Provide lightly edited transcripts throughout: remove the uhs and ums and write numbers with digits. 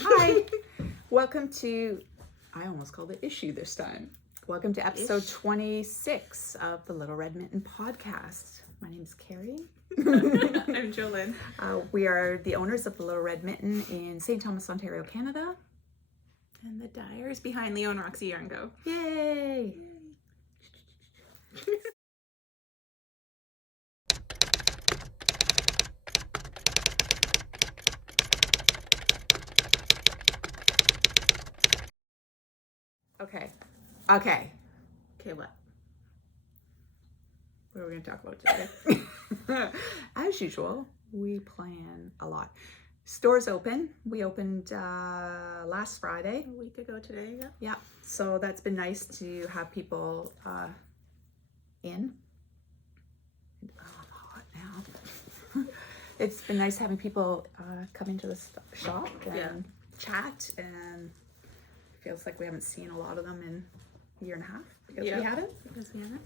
Hi. Welcome to, I almost called it issue this time. Welcome to episode 26 of the Little Red Mitten podcast. My name is Kerri. I'm Jolyn. We are the owners of the Little Red Mitten in St. Thomas, Ontario, Canada. And the dyers behind Leo and Roxy Yarn Co. Yay! Okay, what? what are we going to talk about today? As usual, we plan a lot. Stores open. We opened last Friday. A week ago today, yeah. Yeah, so that's been nice to have people in. Oh, I'm hot now. It's been nice having people come into the shop and chat, and feels like we haven't seen a lot of them in a year and a half because we haven't.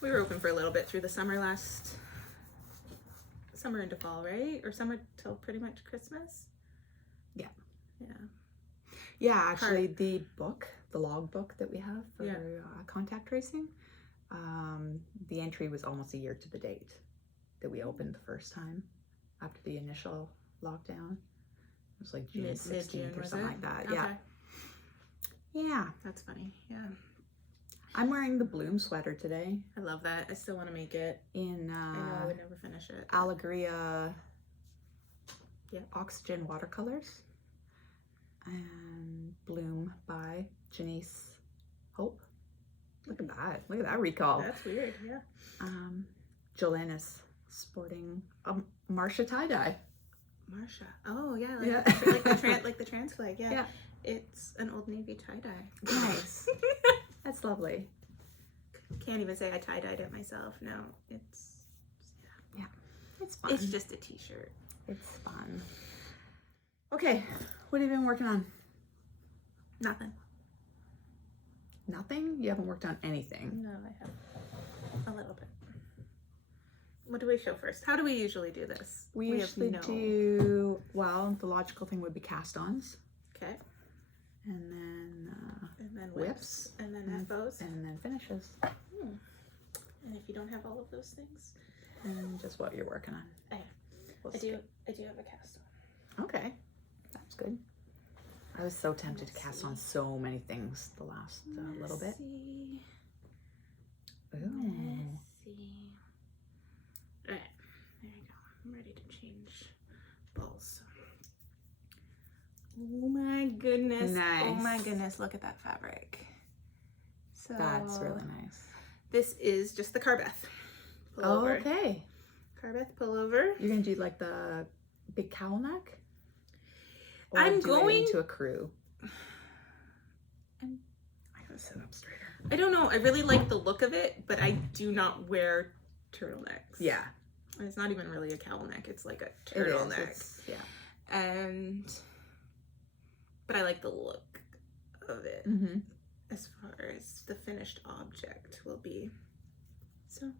We were open for a little bit through the summer summer into fall, right? Or summer till pretty much Christmas. Yeah. Yeah. Yeah, actually, the log book that we have for contact tracing, the entry was almost a year to the date that we opened the first time after the initial lockdown. It was like June 16th or something like that. Okay. Yeah. That's funny. Yeah. I'm wearing the Bloom sweater today. I love that. I still want to make it. In I know I would never finish it. Allegria Oxygen watercolors. And Bloom by Janice Hope. Look at that. Look at that recall. That's weird, yeah. Jolyn is sporting a Marcia tie-dye. Marcia. Oh, yeah. Like the trans flag, Yeah. It's an Old Navy tie-dye. Nice. That's lovely. Can't even say I tie-dyed it myself. No, it's It's fun. It's just a t-shirt. It's fun. Okay, what have you been working on? Nothing. Nothing? You haven't worked on anything? No, I have a little bit. What do we show first? How do we usually do this? We usually do, well, the logical thing would be cast-ons. Okay. And then whips. And then FOs. And then finishes. And if you don't have all of those things? And just what you're working on. I do have a cast on. Okay. That's good. I was so tempted to cast on so many things the last little bit. Ooh. Messy. Alright, there you go. I'm ready to change balls. Oh my goodness. Nice. Oh my goodness, look at that fabric. So That's really nice. This is just the Carbeth pullover. Okay. Carbeth pullover. You're going to do like the big cowl neck? Or I'm do going it into a crew. I'm going to sit up straighter. I don't know. I really like the look of it, but I do not wear turtlenecks. Yeah. And it's not even really a cowl neck. It's like a turtleneck. But I like the look of it. Mm-hmm. As far as the finished object will be. So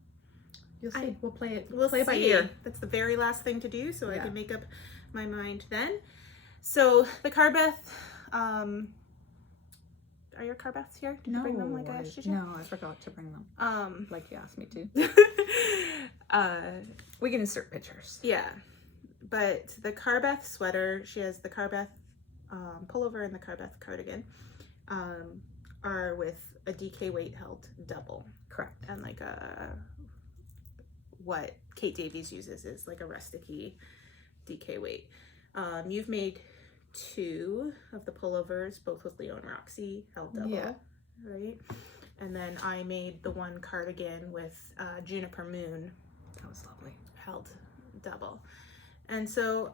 You'll see. We'll play it. We'll play it by see. ear. That's the very last thing to do, so I Yeah. can make up my mind then. So the Carbeth, are your Carbeths here? Did you bring them like I asked you? No, I forgot to bring them. Like you asked me to. We can insert pictures. Yeah, but the Carbeth sweater, she has the Carbeth pullover and the Carbeth cardigan, are with a DK weight held double. Correct. And like what Kate Davies uses is like a rustic-y DK weight. You've made 2 of the pullovers, both with Leo and Roxy held double, right? And then I made the one cardigan with Juniper Moon. That was lovely. Held double. And so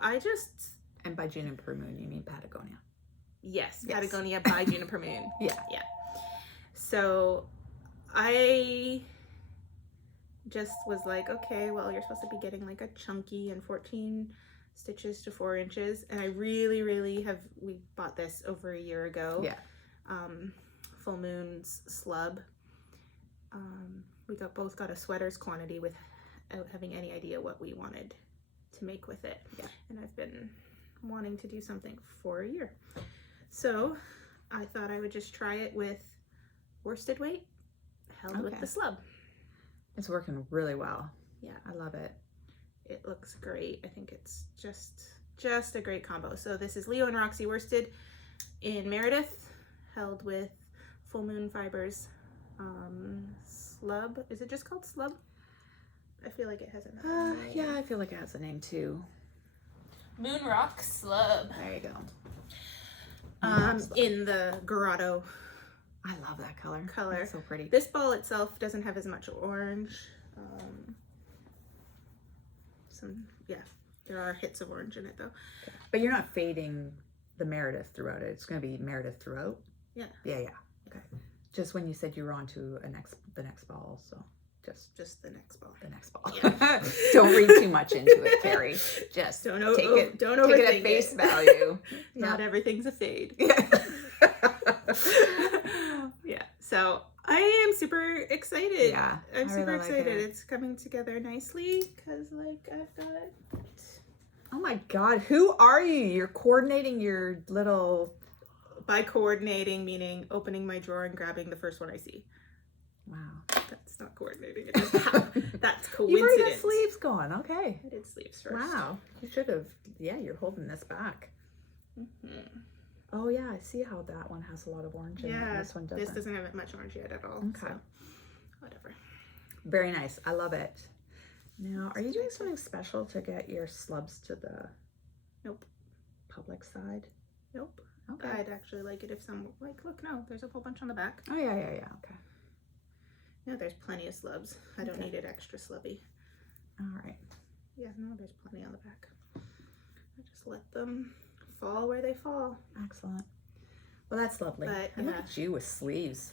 And by Juniper Moon, you mean Patagonia? Yes, Patagonia by Juniper Moon. Yeah. So I just was like, okay, well, you're supposed to be getting like a chunky and 14 stitches to 4 inches. And I really we bought this over a year ago. Yeah. Full Moon's slub. We both got a sweater's quantity without having any idea what we wanted to make with it. Yeah. And I've been wanting to do something for a year. So I thought I would just try it with worsted weight held with the slub. It's working really well. Yeah, I love it. It looks great. I think it's just a great combo. So this is Leo and Roxy worsted in Meredith, held with Full Moon Fibers slub. Is it just called slub? I feel like it has another name. Yeah, I feel like it has a name too. Moon Rock slub. There you go. In the Grotto I love that color. It's so pretty. This ball itself doesn't have as much orange. There are hits of orange in it though. But you're not fading the Meredith throughout it. It's going to be Meredith throughout. Yeah. Yeah. Okay. Just when you said you were on to the next ball, so just the next ball. The next ball. Yeah. Don't read too much into it, Kerri. Just don't take it at face value. Not everything's a fade. Yeah. Yeah. So I am super excited. Yeah. I'm super really excited. like it. It's coming together nicely because I've got. Oh my God, who are you? You're coordinating your little. By coordinating, meaning opening my drawer and grabbing the first one I see. Wow. That's not coordinating. It just that's coincidence. You've already got sleeves going. Okay. I did sleeves first. Wow. You should have. Yeah, you're holding this back. Mm-hmm. Oh yeah, I see how that one has a lot of orange in it. And this one doesn't. This doesn't have much orange yet at all. Okay. So whatever. Very nice. I love it. Now, are you doing something special to get your slubs to the public side? Nope. Okay. I'd actually like it if look, no, there's a whole bunch on the back. Oh yeah. Okay. Yeah, there's plenty of slubs. I don't need it extra slubby. All right. Yeah, no, there's plenty on the back. I just let them fall where they fall. Excellent. Well, that's lovely. But, and look at you with sleeves.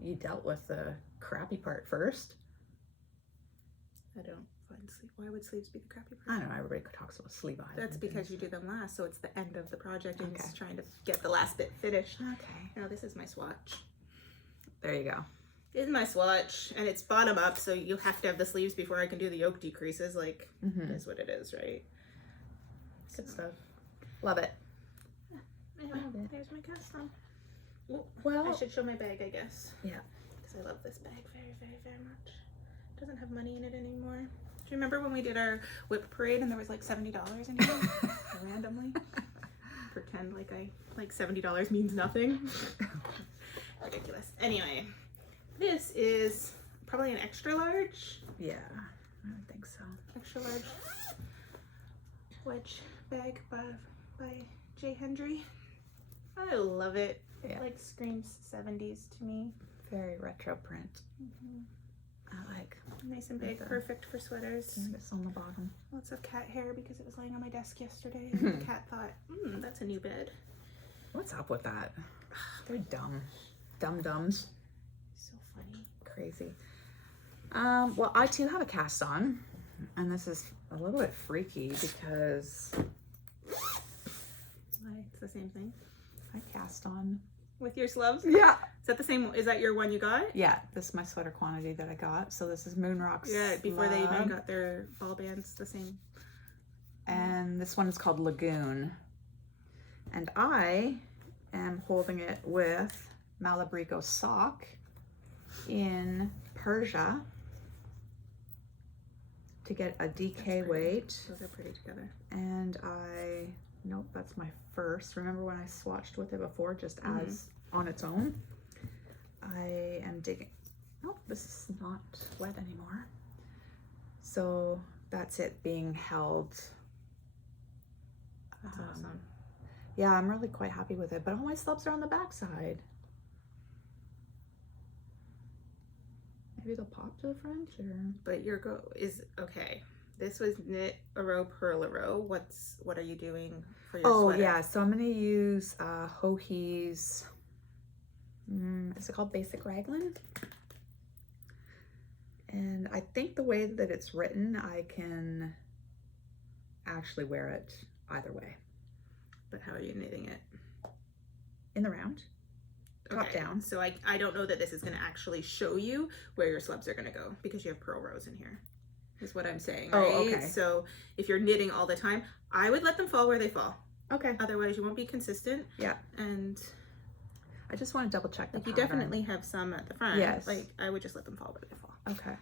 You dealt with the crappy part first. I don't find why would sleeves be the crappy part? I don't know. Everybody talks about sleeve eye. That's because you do them last, so it's the end of the project and just trying to get the last bit finished. Okay. Now this is my swatch. There you go. This is my swatch, and it's bottom up, so you have to have the sleeves before I can do the yoke decreases. It is what it is, right? Good stuff. Love it. Yeah, there's my cast on. Ooh, well, I should show my bag, I guess. Yeah. Because I love this bag very, very, very much. It doesn't have money in it anymore. Do you remember when we did our whip parade and there was like $70 in here? Randomly. Pretend like $70 means nothing. Ridiculous. Anyway, this is probably an extra large. Yeah, I would think so. Extra large wedge bag by J. Hendry. I love it. Yeah. It screams 70s to me. Very retro print. I like. Nice and big, perfect for sweaters. This on the bottom. Lots of cat hair because it was laying on my desk yesterday. And the cat thought, that's a new bed. What's up with that? They're dumb. Dum-dums. So funny. Crazy. Well, I too have a cast on. And this is a little bit freaky because... It's the same thing. I cast on. With your slubs? Yeah. Is that the same? Is that your one you got? Yeah, this is my sweater quantity that I got. So this is Moon Rock's. Yeah, before they even slub. got their ball bands, the same. And this one is called Lagoon. And I am holding it with Malabrigo sock in Persia to get a DK weight. Those are pretty together. And nope, that's my first. Remember when I swatched with it before, just as on its own? I am digging. Nope, this is not wet anymore. So that's it being held. That's awesome. Yeah, I'm really quite happy with it, but all my slubs are on the back side. Maybe they'll pop to the front, or... But your go is okay. This was knit a row, purl a row. What are you doing for your sweater? Yeah, so I'm gonna use Hohi's. Is it called Basic Raglan? And I think the way that it's written, I can actually wear it either way. But how are you knitting it? In the round. Top down. So I don't know that this is going to actually show you where your slubs are going to go because you have purl rows in here. is what I'm saying, Oh, right? okay. So if you're knitting all the time, I would let them fall where they fall. Okay. Otherwise, you won't be consistent. Yeah. And I just want to double check the like you pattern. definitely have some at the front. Yes. Like I would just let them fall where they fall. Okay.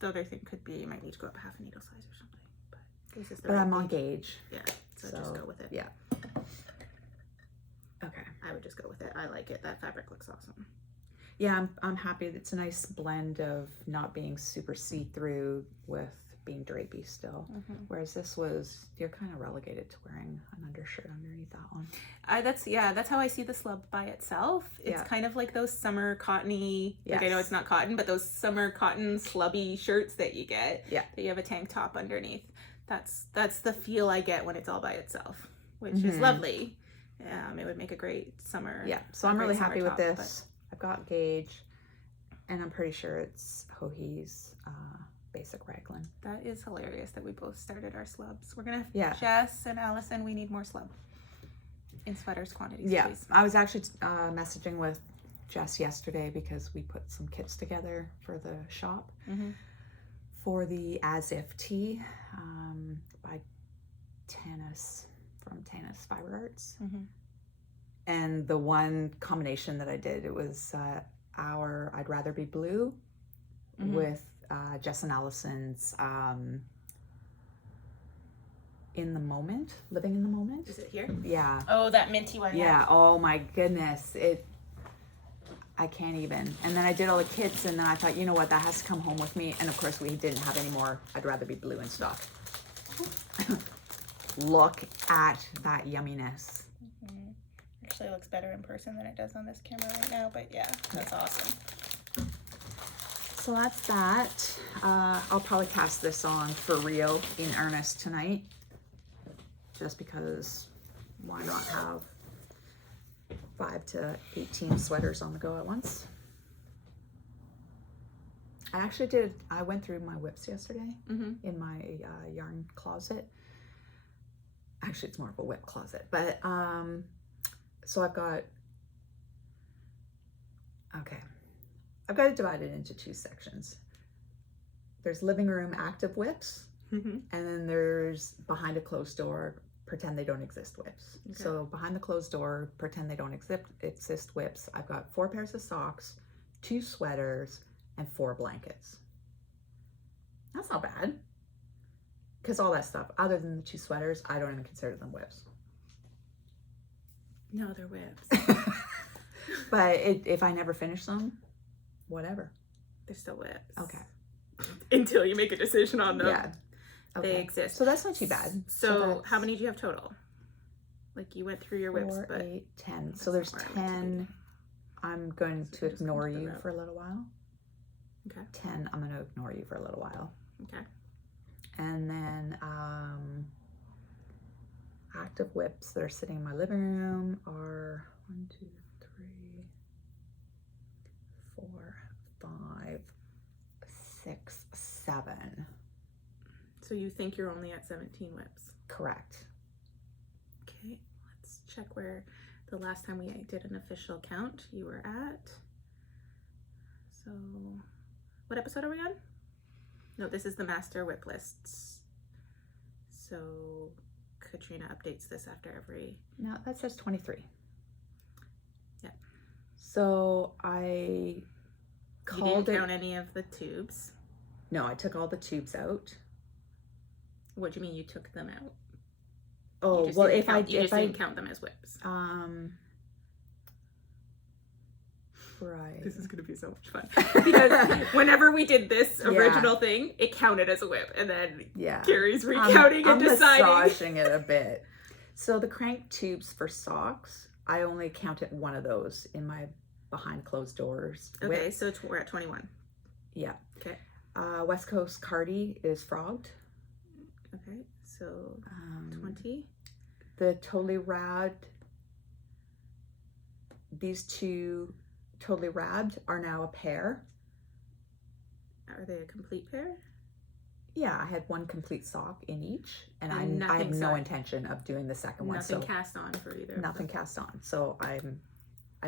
The other thing could be you might need to go up half a needle size or something. But this is the But right I'm on gauge. Yeah. So just go with it. Yeah. Okay. I would just go with it. I like it. That fabric looks awesome. Yeah, I'm happy. It's a nice blend of not being super see-through with being drapey still. Whereas this was, you're kind of relegated to wearing an undershirt underneath that one. That's how I see the slub by itself. It's kind of like those summer cottony, like I know it's not cotton, but those summer cotton slubby shirts that you get. Yeah. That you have a tank top underneath. That's the feel I get when it's all by itself, which is lovely. It would make a great summer. Yeah, so I'm really happy with this. I've got gauge, and I'm pretty sure it's Hohi's basic raglan. That is hilarious that we both started our slubs. We're gonna have Jess and Allison. We need more slub in sweaters quantities. Yeah, please. I was actually messaging with Jess yesterday because we put some kits together for the shop for the As If tee by Tanis from Tanis Fiber Arts. And the one combination that I did, it was our I'd Rather Be Blue with Jess and Allison's In the Moment, Living in the Moment. Is it here? Yeah. Oh, that minty one. Yeah. Oh my goodness. I can't even. And then I did all the kits, and then I thought, you know what, that has to come home with me. And of course we didn't have any more I'd Rather Be Blue in stock. Look at that yumminess. Actually looks better in person than it does on this camera right now, but yeah, that's awesome. So that's that. I'll probably cast this on for Rio in earnest tonight, just because why not have 5 to 18 sweaters on the go at once. I went through my whips yesterday in my yarn closet. Actually, it's more of a whip closet, but so I've got it divided into 2 sections. There's living room active whips, and then there's behind a closed door, pretend they don't exist whips. So behind the closed door, pretend they don't exist whips. I've got 4 pairs of socks, 2 sweaters, and 4 blankets. That's not bad. Because all that stuff, other than the 2 sweaters, I don't even consider them whips. No, they're whips. But if I never finish them, whatever. They're still whips. Okay. Until you make a decision on them. Yeah. Okay. They exist. So that's not too bad. So how many do you have total? Like you went through your whips, 4, but 8, 10. So there's 10. I'm going to ignore you for a little while. Okay. 10, I'm going to ignore you for a little while. Okay. And then active whips that are sitting in my living room are 1, 2, 3, 4, 5, 6, 7. So you think you're only at 17 whips? Correct. Okay, let's check where the last time we did an official count you were at. So what episode are we on? No, this is the master whip lists. So Katrina updates this after every... No, that says 23. Yeah. So I called You didn't count any of the tubes? No, I took all the tubes out. What do you mean you took them out? Oh, well, if I didn't count them as whips. Right. This is gonna be so much fun because whenever we did this original thing, it counted as a whip, and then Kerri's recounting and deciding. I'm massaging it a bit. So the crank tubes for socks, I only counted one of those in my behind closed doors. Okay, whip. so we're at 21. Yeah. Okay. West Coast Cardi is frogged. Okay, so 20. The Totally Rad, these 2 Totally Rabbed are now a pair. Are they a complete pair? Yeah, I had 1 complete sock in each, and I have no intention of doing the second one. Nothing cast on for either. Nothing cast on. So I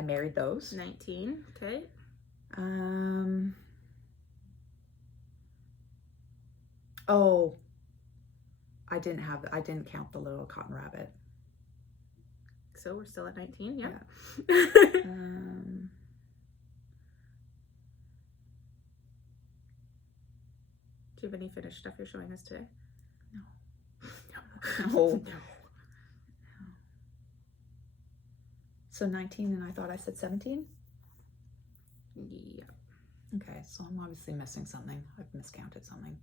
married those. 19. Okay. Oh, I didn't count the little cotton rabbit. So we're still at 19, yeah. Do you have any finished stuff you're showing us today? No. So 19, and I thought I said 17? Yeah. Okay, so I'm obviously missing something. I've miscounted something.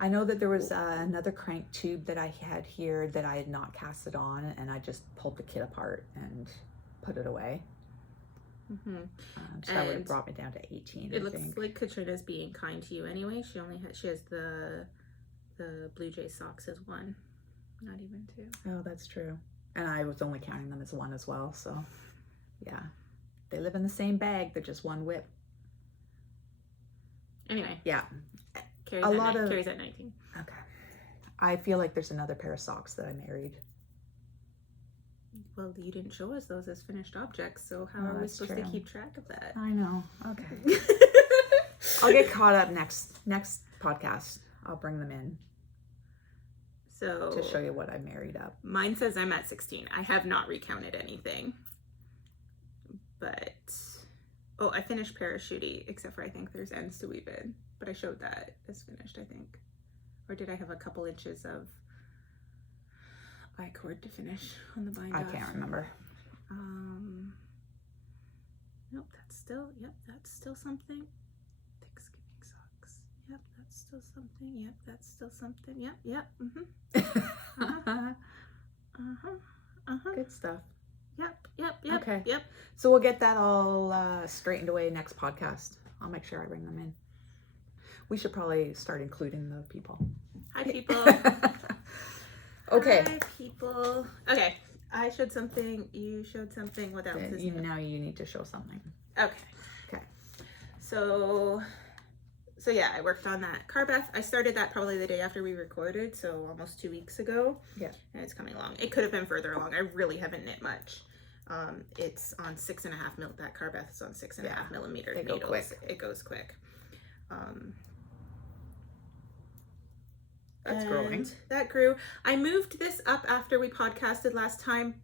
I know that there was another crank tube that I had here that I had not casted on, and I just pulled the kit apart and put it away. So that would have brought me down to 18. It looks like Katrina's being kind to you anyway. She has the Blue Jay socks as 1, not even 2. Oh, that's true. And I was only counting them as 1 as well. So yeah, they live in the same bag. They're just 1 whip. Anyway. Yeah. Kerri's at 19. Okay. I feel like there's another pair of socks that I married. Well, you didn't show us those as finished objects, so how are we supposed to keep track of that? I know. Okay. I'll get caught up next podcast. I'll bring them in. So to show you what I married up. Mine says I'm at 16. I have not recounted anything. But I finished parachuting, except for I think there's ends to weave in. But I showed that as finished, I think. Or did I have a couple inches of I-cord to finish on the bind off? I can't remember. Nope, that's still something. Thanksgiving socks. Yep, that's still something. Yep, that's still something. Yep. Good stuff. Yep. Okay. Yep. So we'll get that all straightened away next podcast. I'll make sure I bring them in. We should probably start including the people. Hi, people. Okay. Hi, people. Okay. I showed something. You showed something. What else is new? Now you need to show something. Okay. So yeah, I worked on that car bath. I started that probably the day after we recorded, so almost 2 weeks ago. Yeah. And it's coming along. It could have been further along. I really haven't knit much. It's on 6.5 mil. That car bath is on 6.5 millimeter needles. It goes quick. That's growing. That grew. I moved this up after we podcasted last time,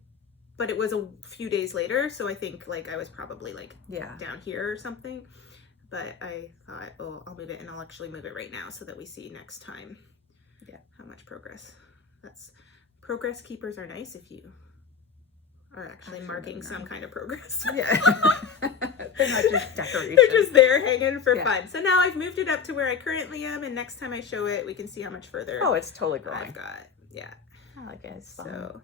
but it was a few days later, so I think I was probably down here or something. But I thought, I'll move it, and I'll actually move it right now so that we see next time how much progress. Progress keepers are nice if you are actually marking some kind of progress. Yeah. They're not just decoration. They're just there hanging for fun. So now I've moved it up to where I currently am, and next time I show it, we can see how much further. Oh, it's totally growing. I've got. Yeah. I like it. It's fun.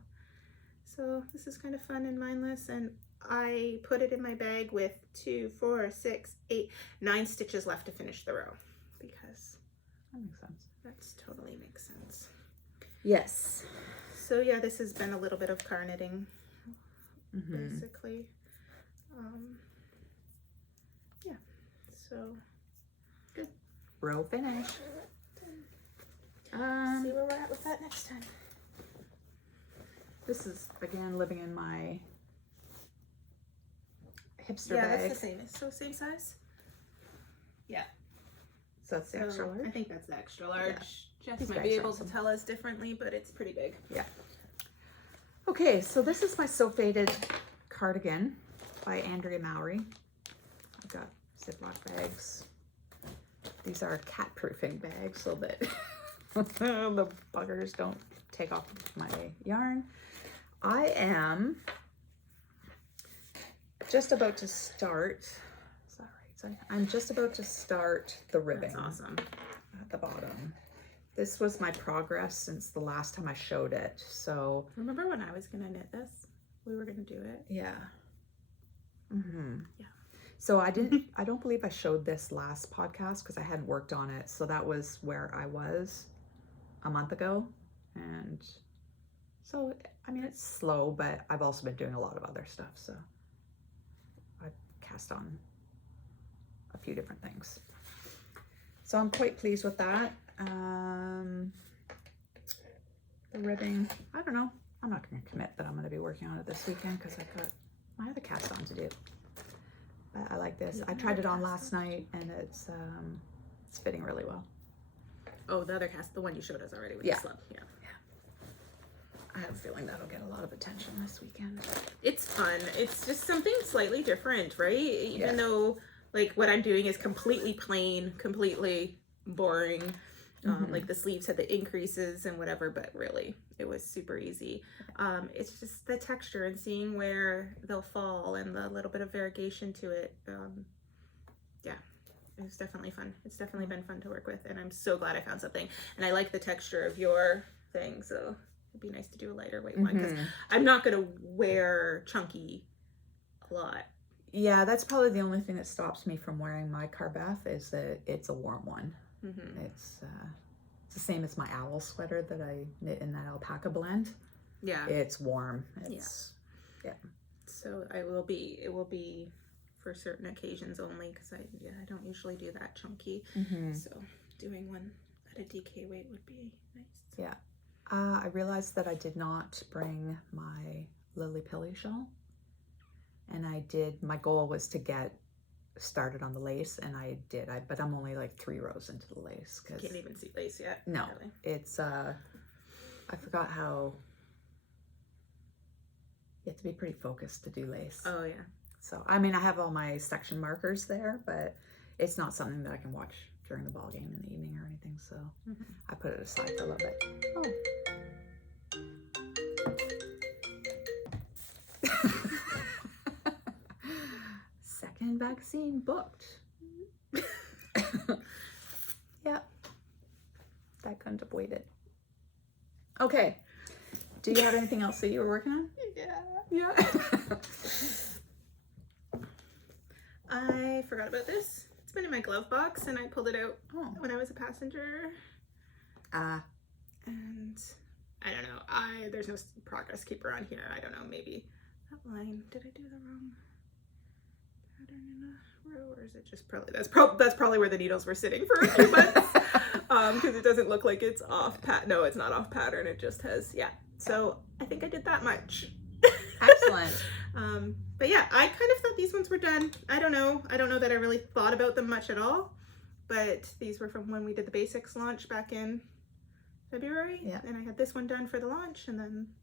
So this is kind of fun and mindless, and I put it in my bag with 2, 4, 6, 8, 9 stitches left to finish the row, because that makes sense. That's totally makes sense. Yes. So yeah, this has been a little bit of car knitting, basically. Yeah. So good. Row finished. See where we're at with that next time. This is again living in my hipster bag. bag. Yeah, that's the same. So same size. Yeah. So that's the extra large? I think that's the extra large. Yeah. Jess might be able to tell us differently, but it's pretty big. Yeah. Okay, so this is my So Faded cardigan by Andrea Mowry. I've got Ziploc bags. These are cat proofing bags so that the buggers don't take off my yarn. I am just about to start. Sorry. I'm just about to start the ribbing. That's awesome. At the bottom. This was my progress since the last time I showed it. So remember when I was gonna knit this? We were gonna do it. Yeah. Yeah. So I don't believe I showed this last podcast because I hadn't worked on it. So that was where I was a month ago. And so, I mean, it's slow, but I've also been doing a lot of other stuff. So I cast on a few different things. So I'm quite pleased with that. The ribbing, I don't know. I'm not going to commit that I'm going to be working on it this weekend because I've got my other cast on to do. I like this. I tried it on last night and it's fitting really well. Oh, the other cast, the one you showed us already with Yeah. the slub. Yeah. I have a feeling that'll get a lot of attention this weekend. It's fun. It's just something slightly different, right? Even Yeah. though like what I'm doing is completely plain, completely boring. Like the sleeves had the increases and whatever, but really it was super easy. It's just the texture and seeing where they'll fall and the little bit of variegation to it. Yeah, it was definitely fun. It's definitely been fun to work with, and I'm so glad I found something. And I like the texture of your thing, so it'd be nice to do a lighter weight one, because I'm not gonna wear chunky a lot. Yeah, that's probably the only thing that stops me from wearing my Carbath is that it's a warm one. It's the same as my owl sweater that I knit in that alpaca blend. Yeah, it's warm. It's So it will be for certain occasions only, because I don't usually do that chunky. So doing one at a DK weight would be nice. Yeah. I realized that I did not bring my Lily Pilly shawl, and my goal was to get started on the lace, and I did. But I'm only like 3 rows into the lace. Can't even see lace yet. No, really. It's I forgot how you have to be pretty focused to do lace. Oh yeah. So I mean, I have all my section markers there, but it's not something that I can watch during the ball game in the evening or anything. So I put it aside for a little bit. Oh. Second vaccine booked. Yep. That couldn't have waited. Okay. Do you have anything else that you were working on? Yeah. I forgot about this. It's been in my glove box, and I pulled it out when I was a passenger. And I don't know. There's no progress keeper on here. I don't know. Maybe that line. Did I do the wrong pattern in a row, or is it just probably that's probably where the needles were sitting for a few months? Because it doesn't look like it's off No, it's not off pattern. It just has So I think I did that much. Excellent. But yeah, I kind of thought these ones were done. I don't know that I really thought about them much at all, but these were from when we did the basics launch back in February. Yeah. And I had this one done for the launch, and then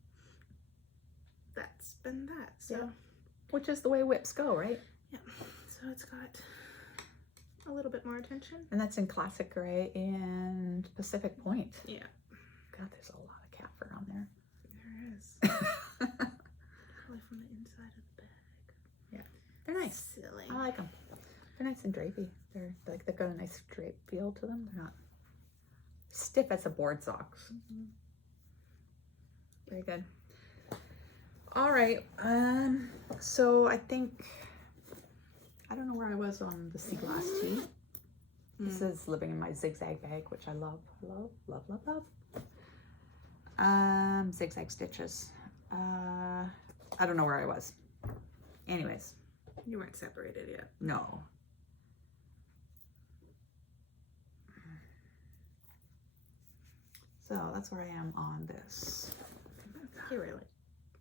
that's been that. So Which is the way whips go, right? yeah. So it's got a little bit more attention. And that's in classic gray and Pacific Point. Yeah. God, there's a lot of cat fur on there. There is. Probably from the inside of the bag. Yeah. They're nice. Silly. I like them. They're nice and drapey. They've got a nice drape feel to them. They're not stiff as a board socks. Very good. All right. So I think I don't know where I was on the sea glass tee. This is living in my zigzag bag, which I love. Zigzag stitches. I don't know where I was. Anyways. You weren't separated yet. No. So that's where I am on this. You were like,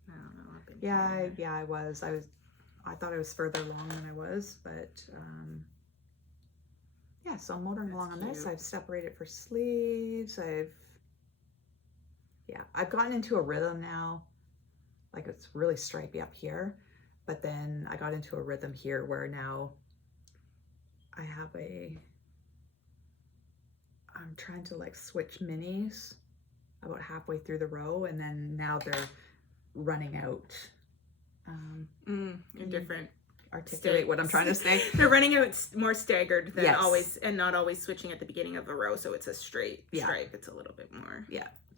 I don't know. Up in Yeah, I was. I thought I was further along than I was, but yeah, so I'm motoring along on this. I've separated for sleeves. I've gotten into a rhythm now. Like, it's really stripy up here, but then I got into a rhythm here where now I'm trying to like switch minis about halfway through the row, and then now they're running out. Different. Articulate what I'm trying to say. They're running out more staggered than Yes. always, and not always switching at the beginning of a row, so it's a straight stripe. It's a little bit more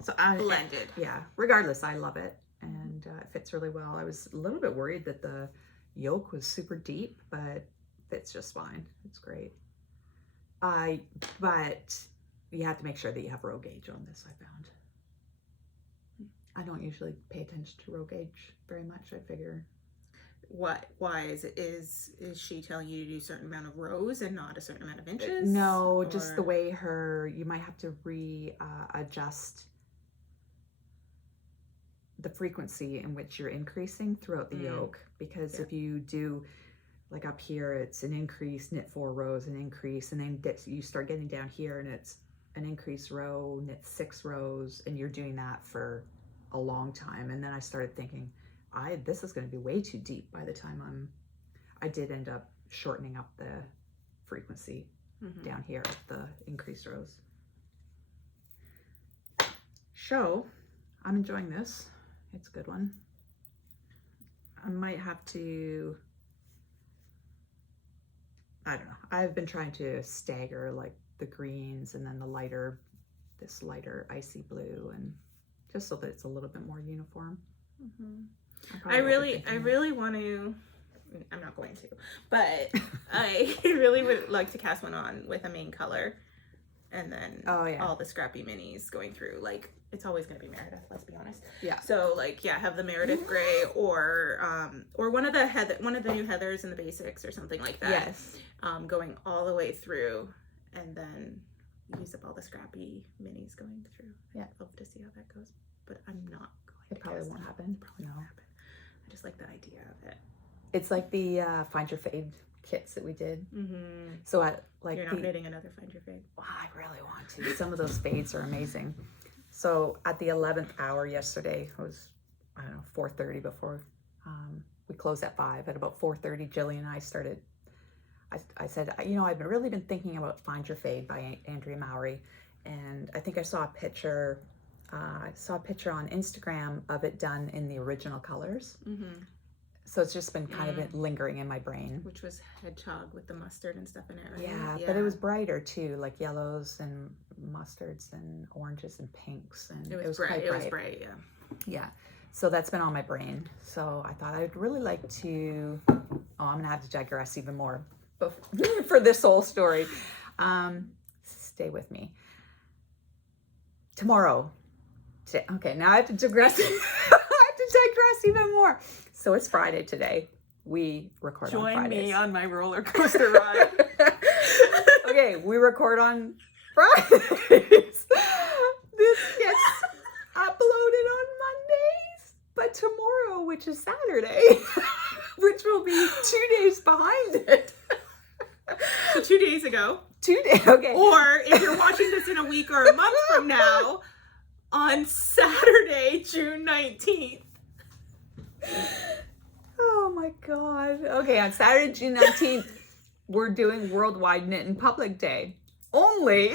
So I blended. Yeah. Regardless, I love it, and it fits really well. I was a little bit worried that the yoke was super deep, but fits just fine. It's great. But you have to make sure that you have row gauge on this. I found. I don't usually pay attention to row gauge very much. I figure. Why is she telling you to do a certain amount of rows and not a certain amount of inches? No, just the way you might have to adjust the frequency in which you're increasing throughout the yoke, because if you do like up here, it's an increase, knit 4 rows, an increase, and then you start getting down here and it's an increase row, knit 6 rows, and you're doing that for a long time. And then I started thinking, this is going to be way too deep by the time I did end up shortening up the frequency down here at the increase rows. So I'm enjoying this. It's a good one. I might have to, I don't know. I've been trying to stagger like the greens and then this lighter icy blue, and just so that it's a little bit more uniform. I really want to, I'm not going to, but I really would like to cast one on with a main color, and then all the scrappy minis going through. Like, it's always going to be Meredith, let's be honest. Yeah. So like, yeah, have the Meredith gray or one of the new Heathers in the basics or something like that. Yes. Going all the way through, and then use up all the scrappy minis going through. Yeah. I'd love to see how that goes, but I'm not going to. It probably won't happen. Probably won't happen. I just like the idea of it. It's like the Find Your Fade kits that we did. So you're not knitting another Find Your Fade. Wow, I really want to. Some of those fades are amazing. So at the 11th hour yesterday, it was, I don't know, 4:30 before we closed at 5. At about 4:30, Jillian and I started. I said, I've really been thinking about Find Your Fade by Andrea Mowry, and I think I saw a picture. I saw a picture on Instagram of it done in the original colors. So it's just been kind of lingering in my brain. Which was hedgehog with the mustard and stuff in it, right? Yeah, but it was brighter too, like yellows and mustards and oranges and pinks, and it was bright. It was bright, yeah. Yeah, so that's been on my brain. So I thought I'd really like to. I'm gonna have to digress even more for this whole story. Stay with me. Tomorrow. Okay, now I have to digress. I have to digress even more. So it's Friday today. We record on Fridays. Join me on my roller coaster ride. Okay, we record on Fridays. This gets uploaded on Mondays, but tomorrow, which is Saturday, which will be 2 days behind it. So 2 days ago. 2 days, okay. Or if you're watching this in a week or a month from now, on Saturday, June 19th. Oh my God. Okay, on Saturday, June 19th, we're doing Worldwide Knit in Public Day. Only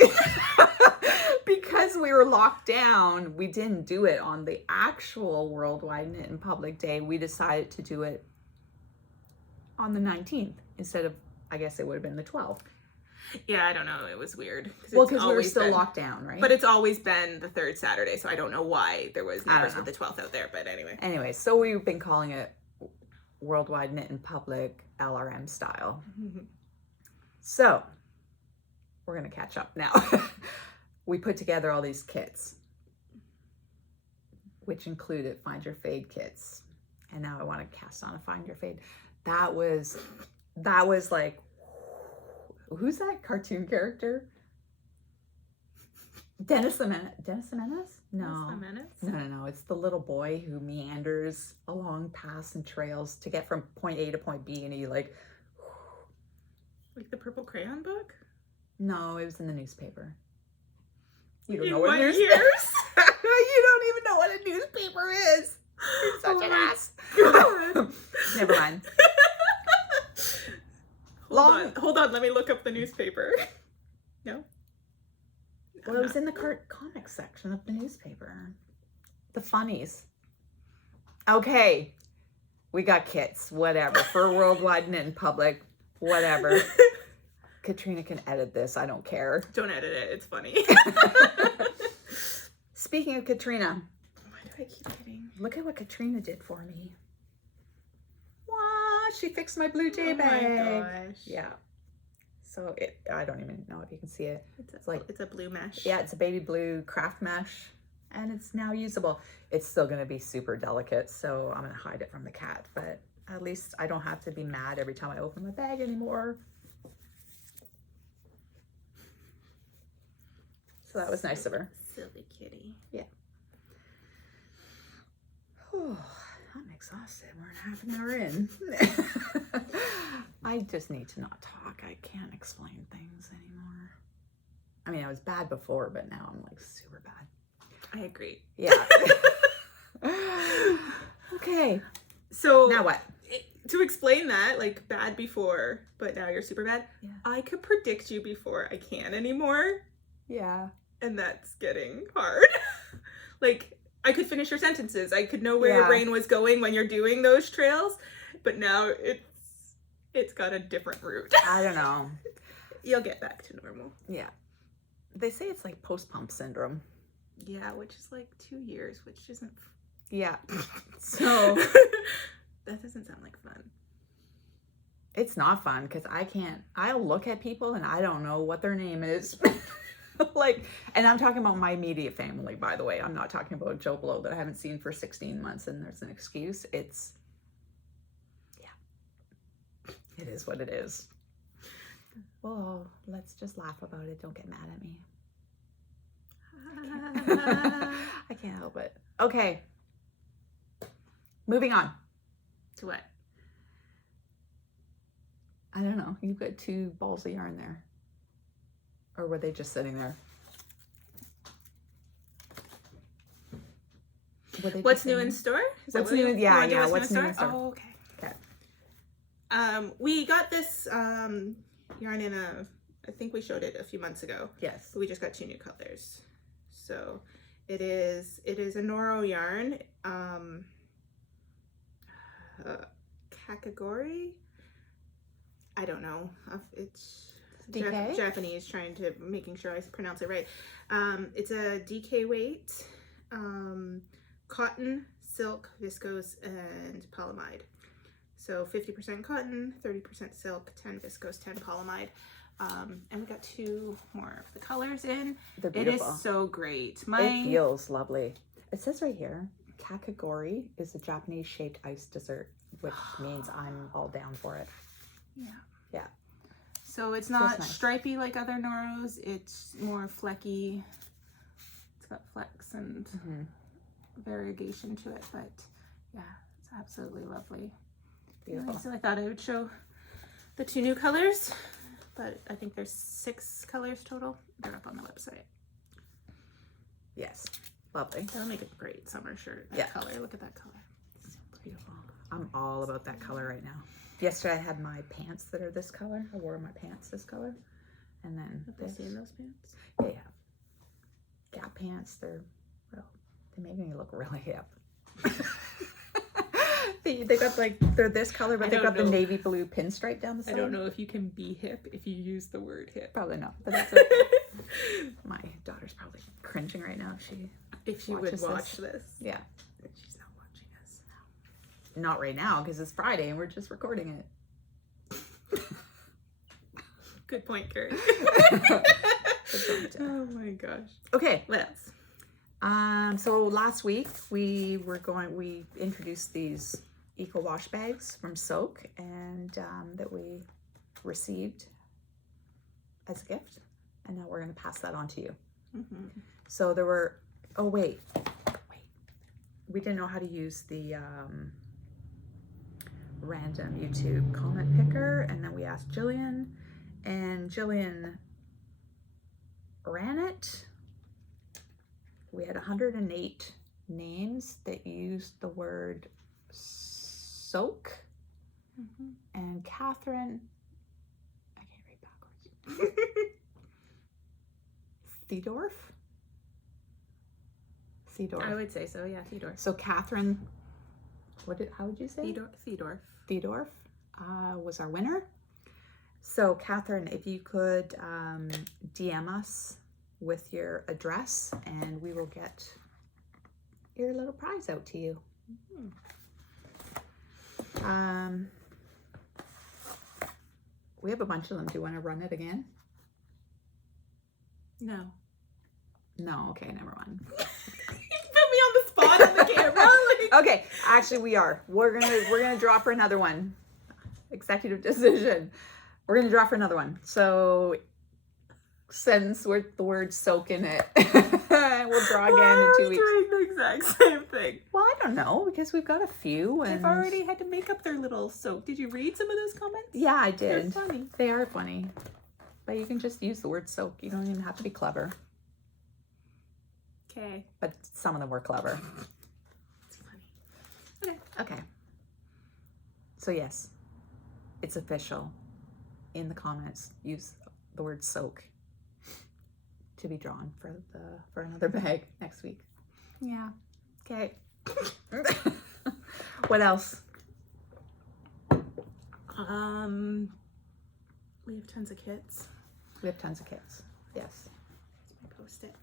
because we were locked down, we didn't do it on the actual Worldwide Knit in Public Day. We decided to do it on the 19th instead of, I guess it would have been the 12th. Yeah, I don't know. It was weird. Well, because we were still locked down, right? But it's always been the third Saturday, so I don't know why there was numbers with the 12th out there, but anyway. Anyway, so we've been calling it Worldwide Knit in Public LRM style. So, we're going to catch up now. We put together all these kits, which included Find Your Fade kits. And now I want to cast on a Find Your Fade. That was like, who's that cartoon character? Dennis the Menace? No. No. It's the little boy who meanders along paths and trails to get from point A to point B, and he like the Purple Crayon book? No, it was in the newspaper. You don't in know what newspaper years? You don't even know what a newspaper is. You're such an ass. Never mind. Hold on, let me look up the newspaper. No? Well, it was in the comics section of the newspaper. The funnies. Okay. We got kits, whatever. For Worldwide Knit in Public, whatever. Katrina can edit this. I don't care. Don't edit it. It's funny. Speaking of Katrina. Why do I keep hitting? Look at what Katrina did for me. Wow, she fixed my blue jay bag. Oh my gosh. Yeah. So I don't even know if you can see it. It's a blue mesh. Yeah, it's a baby blue craft mesh, and it's now usable. It's still going to be super delicate, so I'm going to hide it from the cat, but at least I don't have to be mad every time I open my bag anymore. So that was nice of her. Silly kitty. Yeah. Oh, I'm exhausted. We're half an hour in. I just need to not talk. I can't explain things anymore. I mean, I was bad before, but now I'm like super bad. I agree. Yeah. Okay. So now what? To explain that, like bad before, but now you're super bad. Yeah. I could predict you before I can anymore. Yeah. And that's getting hard. Like, I could finish your sentences. I could know where your brain was going when you're doing those trails. But now it's got a different route. I don't know. You'll get back to normal. Yeah. They say it's like post-pump syndrome. Yeah, which is like 2 years, which isn't... Yeah. So... That doesn't sound like fun. It's not fun because I'll look at people and I don't know what their name is. Like, and I'm talking about my immediate family, by the way. I'm not talking about Joe Blow that I haven't seen for 16 months and there's an excuse. It's, yeah, it is what it is. Well, let's just laugh about it. Don't get mad at me. I can't help it. Okay. Moving on. To what? I don't know. You've got 2 balls of yarn there. Or were they just sitting there? What's new in store? What's new? Yeah, yeah. What's new in store? Oh, okay. Okay. We got this yarn in I think we showed it a few months ago. Yes. But we just got 2 new colors. So it is a Noro yarn. Kakagori? I don't know. It's Japanese, trying to making sure I pronounce it right. It's a DK weight, cotton, silk, viscose, and polyamide. So 50% cotton, 30% silk, 10 viscose, 10 polyamide. And we got 2 more of the colors in. They're beautiful. It is so great. It feels lovely. It says right here, kakagori is a Japanese shaped ice dessert, which means I'm all down for it. Yeah. Yeah. So it's not stripy like other Noros. It's more flecky. It's got flecks and variegation to it, but yeah, it's absolutely lovely. Beautiful. So I thought I would show the 2 new colors, but I think there's 6 colors total. They're up on the website. Yes. Lovely. That'll make a great summer shirt. That color. Look at that color. So beautiful. I'm all about that color right now. Yesterday I had my pants that are this color. I wore my pants this color. And then have you seen those pants? Yeah. Gap pants. They make me look really hip. They got like, they're this color, but they've got the navy blue pinstripe down the side. I don't know if you can be hip if you use the word hip. Probably not, but that's okay. My daughter's probably cringing right now if she would watch this. Yeah. She's not watching us. Not right now because it's Friday and we're just recording it. Good point, Kerri. Oh my gosh. Okay. Let's. So last week we introduced these eco wash bags from Soak and that we received as a gift, and now we're going to pass that on to you. So there were wait, we didn't know how to use the random YouTube comment picker, and then we asked Jillian, and Jillian ran it. We had 108 names that used the word soak. And Catherine, I can't read backwards. Theodorf? I would say so, yeah, Theodorf. So Catherine, how would you say? Theodorf. Theodorf was our winner. So Catherine, if you could DM us with your address and we will get your little prize out to you. We have a bunch of them. Do you want to run it again? No. No, okay, never mind. You put me on the spot on the camera. Okay, actually we are. We're gonna draw for another one. Executive decision. We're gonna draw for another one. So sentence with the word soak in it. We'll draw again in 2 weeks. Doing the exact same thing. Well, I don't know because we've got a few and they've already had to make up their little soak. Did you read some of those comments? Yeah, I did. They're funny. They are funny. But you can just use the word soak. You don't even have to be clever. Okay. But some of them were clever. It's funny. Okay. So yes, it's official. In the comments, use the word soak to be drawn for another bag next week. Yeah. Okay. What else? We have tons of kits. We have tons of kits. Yes. Post it.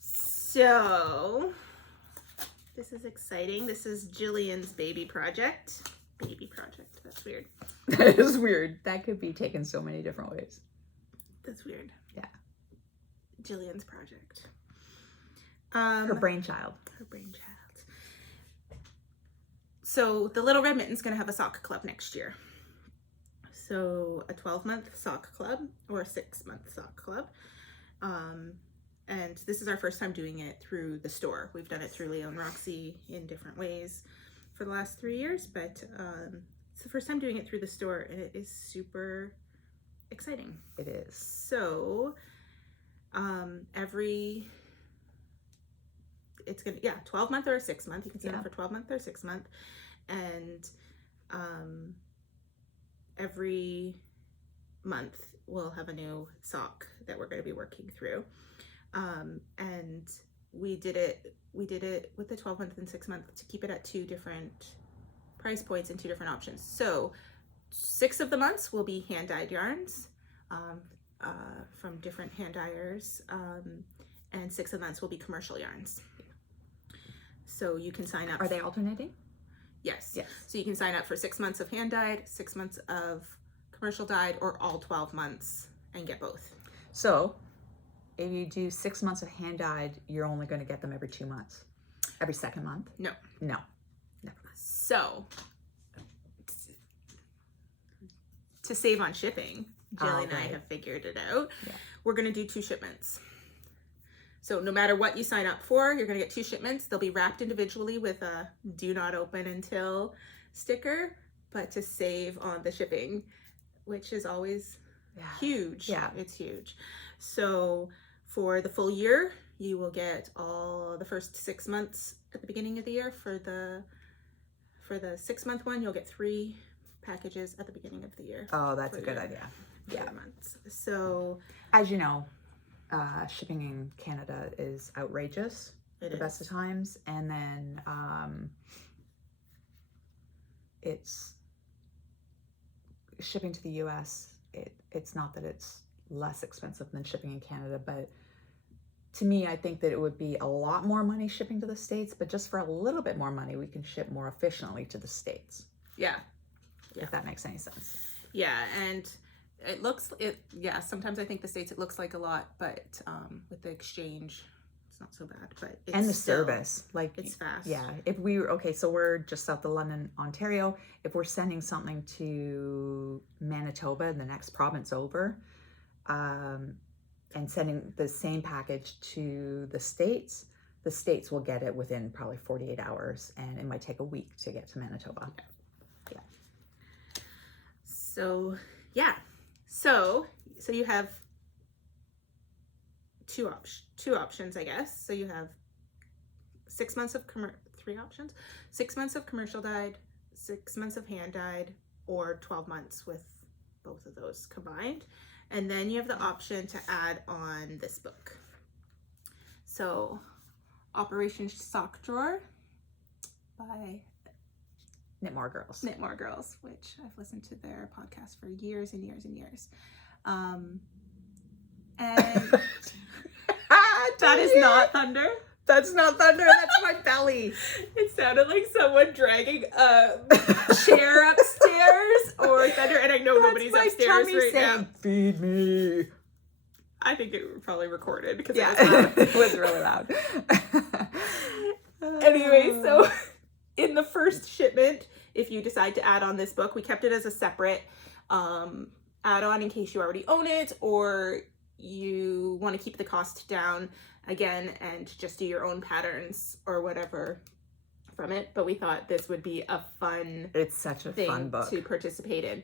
So this is exciting. This is Jillian's baby project. Baby project. That's weird. That is weird. That could be taken so many different ways. That's weird. Yeah. Jillian's project. Her brainchild. Her brainchild. So the Little Red Mitten's going to have a sock club next year. So a 12-month sock club or a 6-month sock club. And this is our first time doing it through the store. We've done it through Leo and Roxy in different ways for the last 3 years, but it's the first time doing it through the store, and it is super exciting. It is. So it's gonna 12-month or a 6-month. You can sign up for 12-month or 6-month, and every month we'll have a new sock that we're going to be working through. And we did it with the 12-month and 6-month to keep it at 2 different price points and 2 different options. So 6 of the months will be hand dyed yarns from different hand dyers, and 6 of the months will be commercial yarns. So you can sign up. Are they alternating? Yes. Yes. So you can sign up for 6 months of hand dyed, 6 months of commercial dyed, or all 12 months and get both. So if you do 6 months of hand dyed, you're only going to get them every 2 months. Every second month? No. No. So to save on shipping, Jilly and I have figured it out. Yeah. We're going to do 2 shipments. So no matter what you sign up for, you're going to get 2 shipments. They'll be wrapped individually with a do not open until sticker, but to save on the shipping, which is always huge. Yeah. It's huge. So for the full year, you will get all the first 6 months at the beginning of the year. For the 6-month one, you'll get 3 packages at the beginning of the year. Oh, that's a good idea. Yeah. Months. So as you know, shipping in Canada is outrageous the best of times, and then it's shipping to the US. It's not that it's less expensive than shipping in Canada, but to me, I think that it would be a lot more money shipping to the States, but just for a little bit more money, we can ship more efficiently to the States. Yeah. If that makes any sense. Yeah, and sometimes I think the States, it looks like a lot, but with the exchange, it's not so bad. But it's and the service, like, it's fast. Yeah, if we were so we're just south of London, Ontario. If we're sending something to Manitoba, the next province over, and sending the same package to the States will get it within probably 48 hours, and it might take a week to get to Manitoba. Yeah. So yeah. So you have two options, I guess. So you have 6 months of 3 options: 6 months of commercial dyed, 6 months of hand dyed, or 12 months with both of those combined. And then you have the option to add on this book. So Operation Sock Drawer by Knit More Girls, which I've listened to their podcast for years and years and years. And that is not thunder. That's not thunder. That's my belly. It sounded like someone dragging a chair upstairs or thunder, and I know nobody's upstairs right now. Feed me. I think it was probably recorded because it was really loud. Anyway, so in the first shipment, if you decide to add on this book, we kept it as a separate add-on in case you already own it or you want to keep the cost down again and just do your own patterns or whatever from it. But we thought this would be a fun it's such a thing fun book to participate in.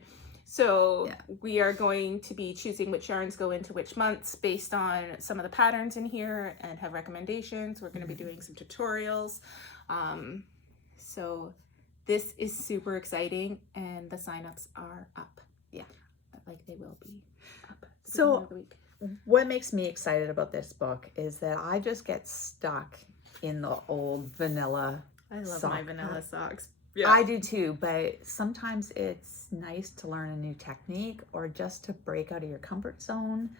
So Yeah. we are going to be choosing which yarns go into which months based on some of the patterns in here and have recommendations. We're going to be doing some tutorials. So this is super exciting, and the signups are up. Yeah. Like they will be up. So what makes me excited about this book is that I just get stuck in the old vanilla I love sock my vanilla pattern. socks. I do too, but sometimes it's nice to learn a new technique or just to break out of your comfort zone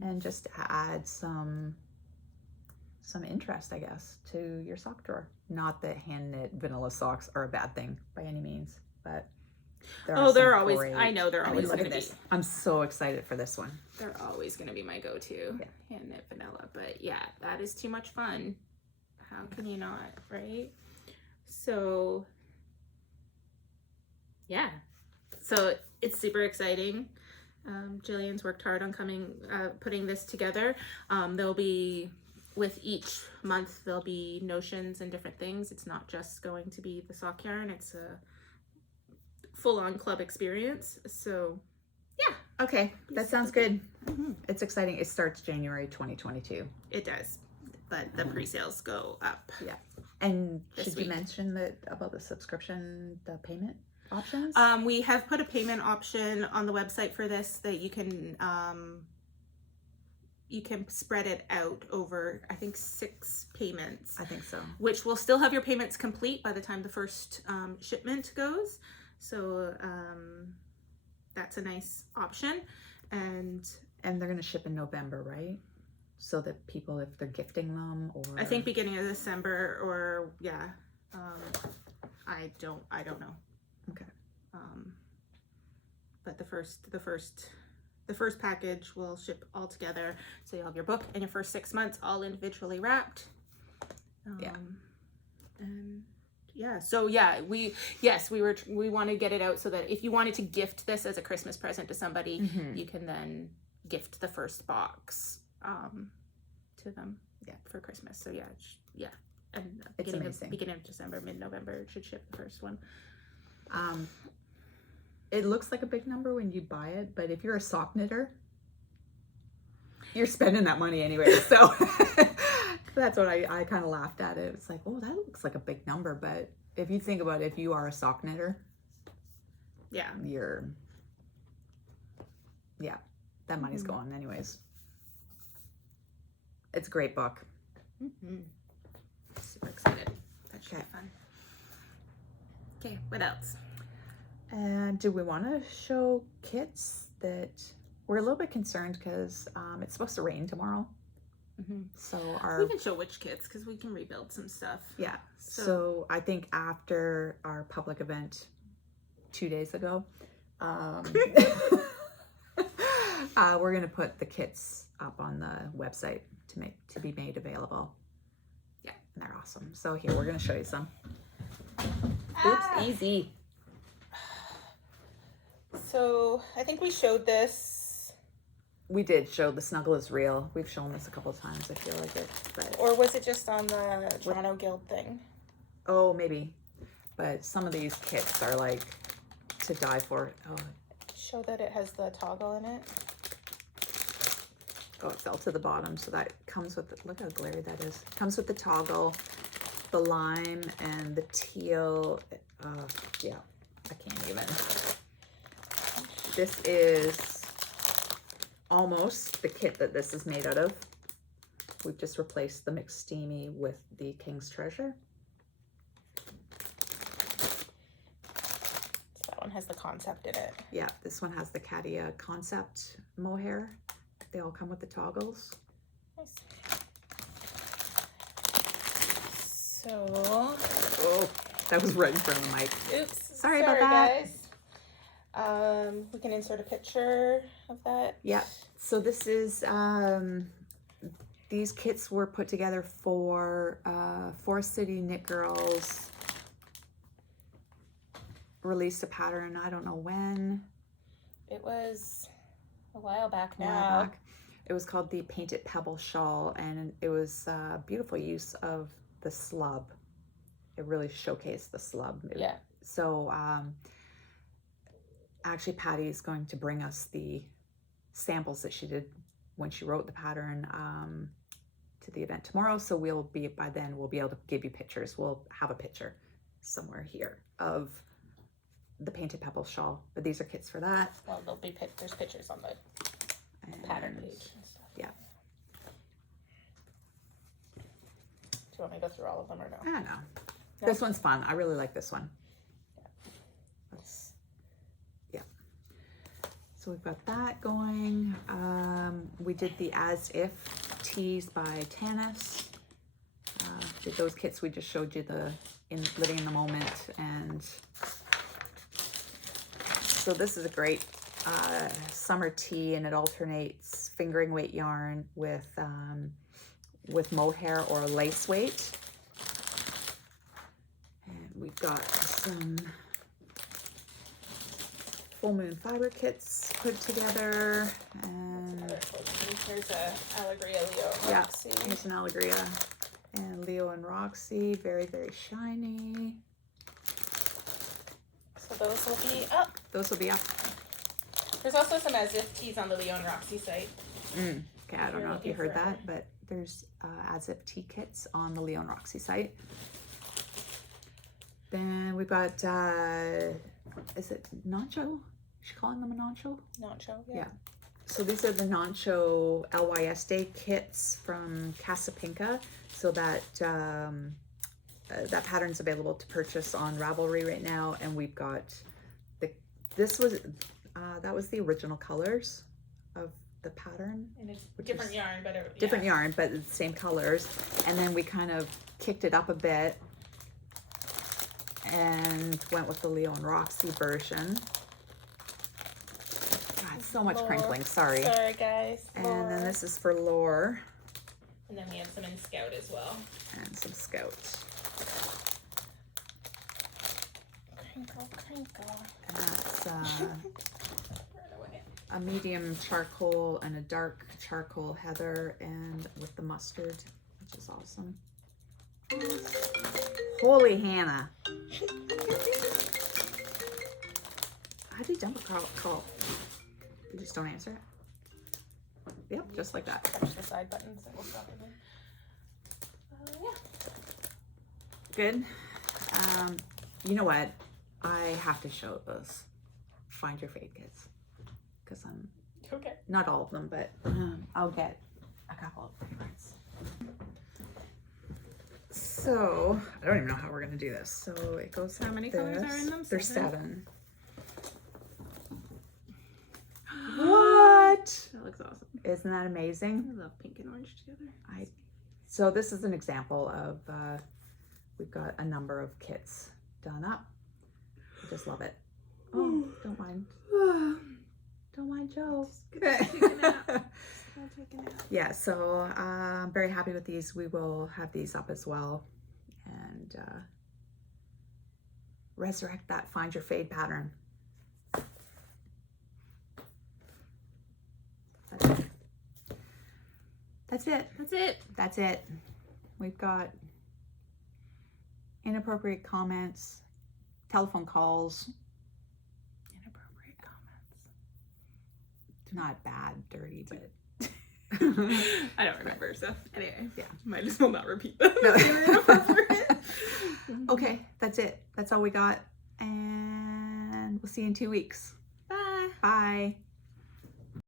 and just add some interest, I guess, to your sock drawer. Not that hand knit vanilla socks are a bad thing by any means, but they're always, I know they're always look going at to be. this. I'm so excited for this one. They're always going to be my go-to, hand knit vanilla. But yeah, that is too much fun. How can you not, right? So yeah, so it's super exciting. Jillian's worked hard on putting this together. There'll be, with each month, there'll be notions and different things. It's not just going to be the sock yarn. It's a full-on club experience. So yeah. Okay, that sounds good. It's exciting. It starts January 2022. It does, but the pre-sales go up. Yeah. And should week. you mention about the subscription, the payment options? We have put a payment option on the website for this that you can spread it out over, I think, 6 payments. I think so. Which will still have your payments complete by the time the first shipment goes. So that's a nice option. And they're going to ship in November, right? So that people, if they're gifting them, or I think beginning of December, or yeah, I don't know. Okay. But the first package will ship all together, so you'll have your book and your first 6 months all individually wrapped. And yeah, so yeah, we want to get it out so that if you wanted to gift this as a Christmas present to somebody, you can then gift the first box to them for Christmas. So yeah, and beginning of December, mid-November, it should ship the first one. It looks like a big number when you buy it, but if you're a sock knitter, you're spending that money anyway. So that's what I kind of laughed at it. It's like, oh, that looks like a big number, but if you think about it, if you are a sock knitter, that money's gone anyways. It's a great book. Super excited. That should be fun. Okay, what else? And do we want to show kits that we're a little bit concerned because it's supposed to rain tomorrow. So we can show which kits because we can rebuild some stuff. Yeah. So I think after our public event 2 days ago, we're gonna put the kits up on the website to be made available. Yeah, and they're awesome. So here we're gonna show you some. Oops, easy. So I think we showed this. We did show the Snuggle is Real. We've shown this a couple of times, I feel like it. But or was it just on the Toronto Guild thing? Oh, maybe. But some of these kits are like to die for. Oh. Show that it has the toggle in it. Oh, it fell to the bottom. So that comes with, look how glary that is. It comes with the toggle, the lime, and the teal. Yeah, I can't even. This is almost the kit that this is made out of. We've just replaced the Mixed Steamy with the King's Treasure. So that one has the concept in it. Yeah, this one has the Cadia concept mohair. They all come with the toggles. Nice. So, oh, that was right in front of the mic. Oops. Sorry about that. Guys. We can insert a picture of that. Yeah. So this is these kits were put together for Forest City Knit Girls. Released a pattern. I don't know when. It was a while back now. It was called the Painted Pebble Shawl, and it was a beautiful use of the slub. It really showcased the slub. Yeah. So actually Patty is going to bring us the samples that she did when she wrote the pattern to the event tomorrow. So by then we'll be able to give you pictures. We'll have a picture somewhere here of the painted pebble shawl, but these are kits for that. Well, there's pictures on the pattern page and stuff. Yeah. Do you want me to go through all of them or no? I don't know. No? This one's fun. I really like this one. Yeah. So we've got that going. We did the As If tees by Tanis. Did those kits we just showed you, living in the moment. And so this is a great summer tee, and it alternates fingering weight yarn with mohair or lace weight. And we've got some full moon fiber kits put together, and here's a Allegria Leo and yeah, Roxy. here's an Allegria and Leo and Roxy, very, very shiny. So those will be up. Those will be up. There's also some As If tees on the Leo and Roxy site. Okay, I don't You're know if you looking heard for that, but there's As If tea kits on the Leo and Roxy site. Then we've got, is it Nacho? Is she calling them a Nacho? Nacho, Yeah. So these are the Nacho LYS Day kits from Casapinka. So that that pattern's available to purchase on Ravelry right now, and we've got that was the original colors of the pattern. And it's different yarn, but different yarn, but the same colors. And then we kind of kicked it up a bit and went with the Leo and Roxy version. God, so much Lore. crinkling, sorry. Sorry, guys. And Lore. then this is for Lore. And then we have some in Scout as well. And some Scout. Crinkle, crinkle. And that's Right away. a medium charcoal and a dark charcoal heather, and with the mustard, which is awesome. Holy Hannah. How do you dump a call? You just don't answer it? Yep, just like that. Push the side buttons and we'll drop it in. Yeah. Good. You know what? I have to show those Find Your Fade kits, because I'm Okay. not all of them, but I'll get a couple of favorites. So I don't even know how we're gonna do this. So it goes. How many colors are in them? There's 7. 7. What? That looks awesome. Isn't that amazing? I love pink and orange together. So this is an example of we've got a number of kits done up. I just love it. Oh, don't mind. Don't mind Joe. Yeah, so I'm very happy with these. We will have these up as well, and resurrect that Find Your Fade pattern. That's it. That's it. That's it. We've got inappropriate comments, telephone calls. Inappropriate comments. Not bad, dirty, but I don't remember, so anyway. Yeah. Might as well not repeat them. No. They were inappropriate. Okay, that's it. That's all we got. And we'll see you in 2 weeks. Bye. Bye.